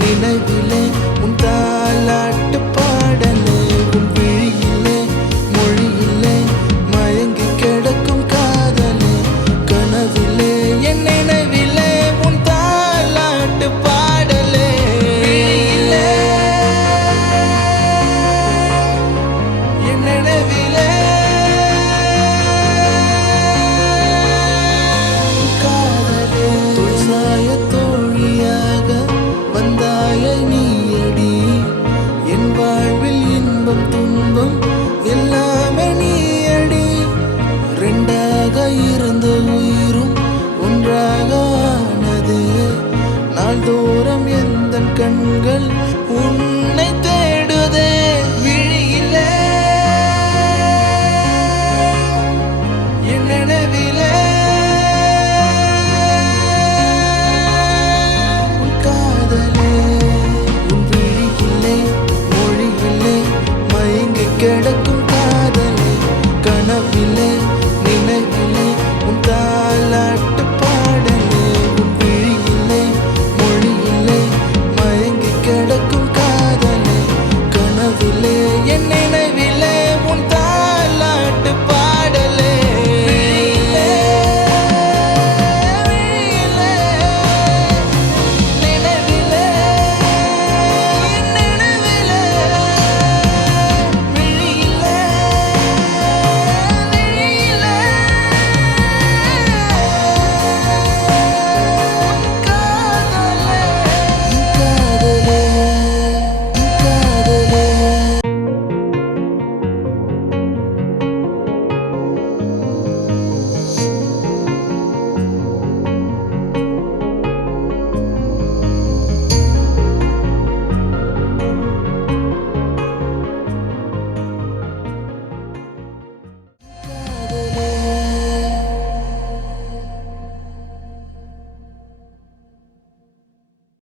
நினைவிலே உன் தாலாட்டு பாடலே உன் விழியிலே மொழியிலே மயங்கி கிடக்கும் காதலே கனவிலே என் நினைவிலே உன் தாலாட்டு பாடலே என் நினைவிலே காதலே துள்சாய தோழியாக வந்தாய நீயடி என் வாழ்வில் இன்பம் துன்பம் எல்லாமே நீயடி ரெண்டாக இருந்த உயிரும் ஒன்றாக ஆனது நாள்தோறும் எந்த கண்கள் உன்னை